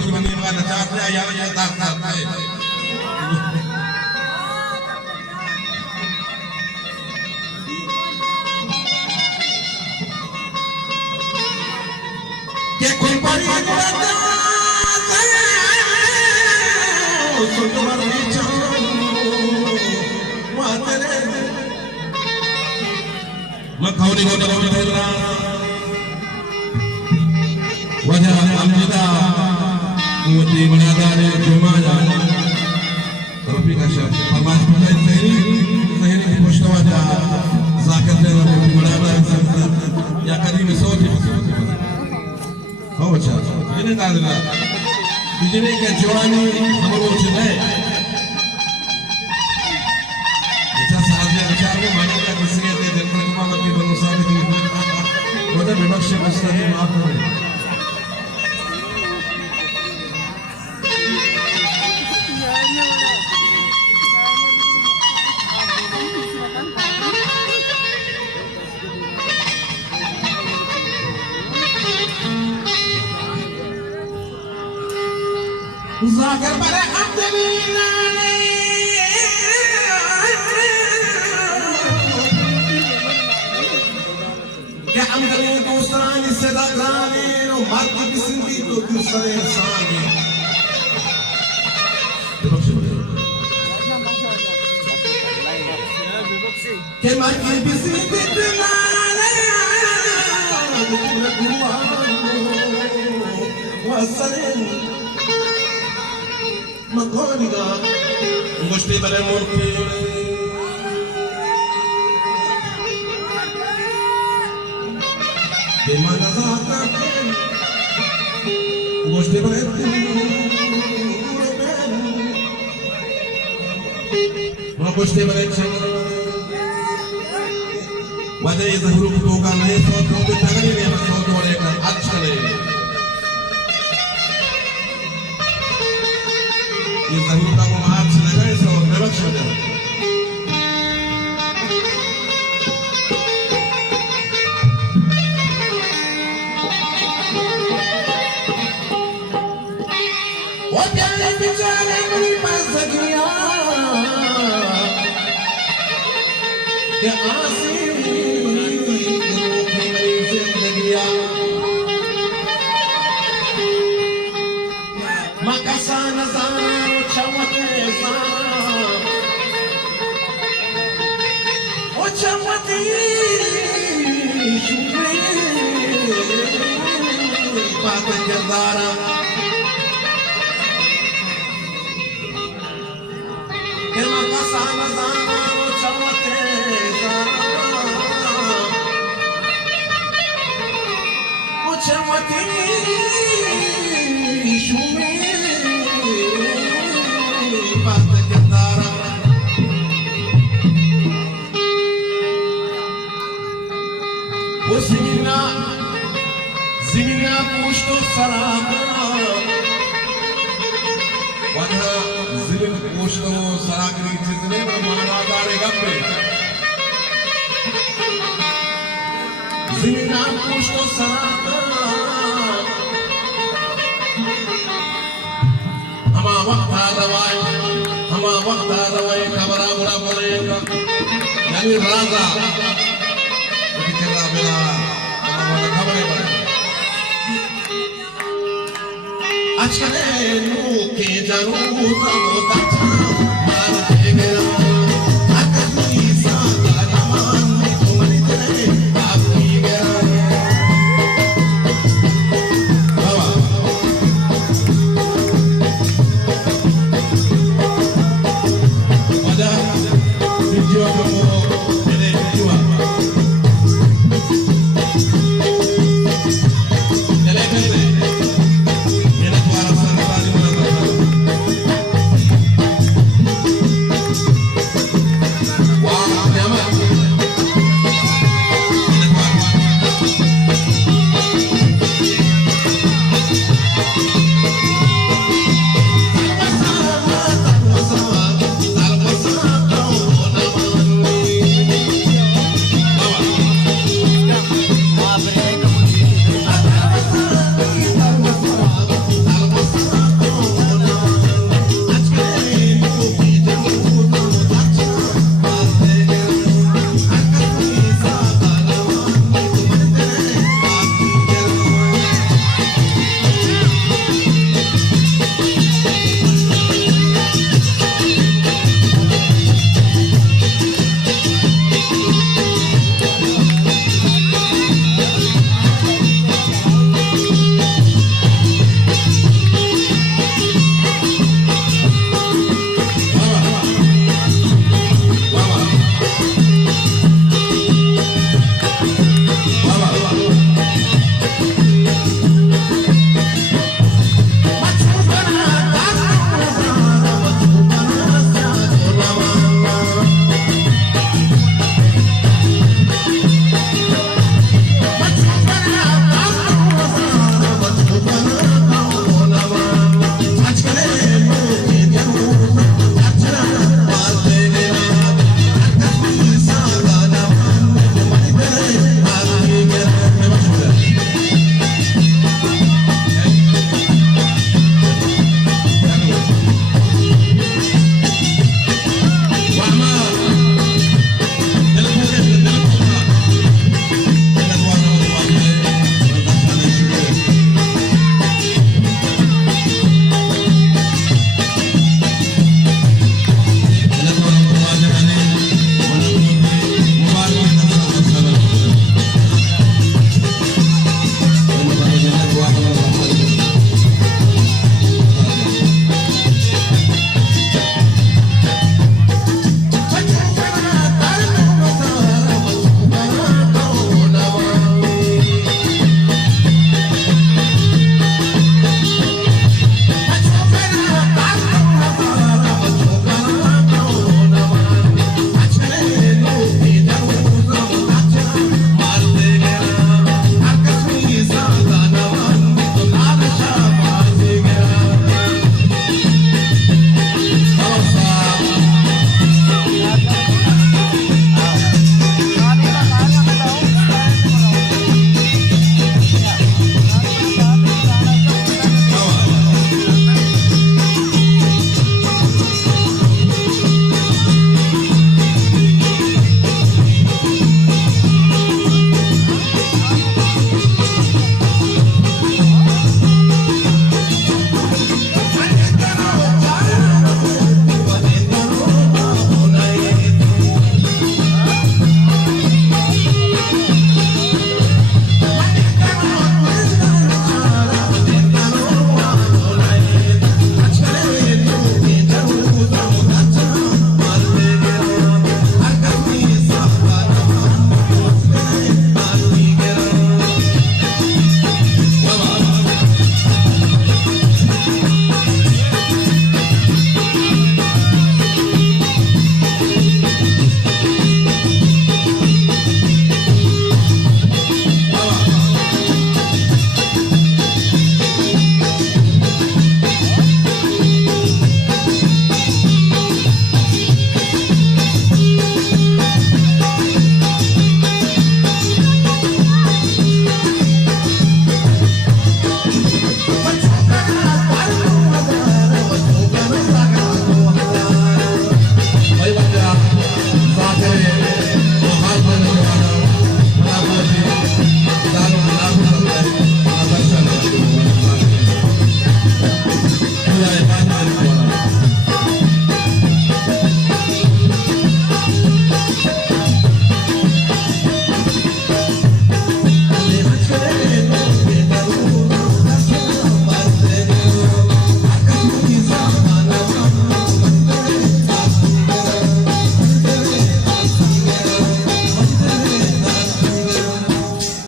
Bagi bagi ada cara yang tak que compañía Makauni wajah Alhamdulillah Muti menadari Jumaya Rafi Kasyaf Permas Pemain Sehini Pushta wajah Zakat Nera Muti menadari Ya kadimi sauti Oh अच्छा ini tak ada di sini kejuaraan nomor 9 kita sahaja bicara mana kita disini dan mereka mati berusaha di mana bebas Ustaz maaf Zakar pada Abdulillah Ya amdani dostani sedaqani no mardi bisindi to dusre insani Ke mardi bisindi dilale wasalin Magoniga, Musti Balemurti, Demanazaka, Musti Balemurti, Musti Balemurti, wajah itu huruf bukan itu, tapi tangan ini apa suatu mereka acale. ये जरूर का मार्च लगा है सो बेबस हो जाए वो प्यारे बेचारे मेरी पास गया क्या आसी जिंदगिया मकासान जाना Chamati Shubri Pata Jandara Kema Kasana Zana Chamati Chamati Shubri Pata Jandara Zimina pushto saraka Wana zimin pushto sarakri chizne mana dare gappe Zimina pushto saraka Hama waqta dawai kabara bura bolega Yani raza Kita bela Achale no ke jaru ta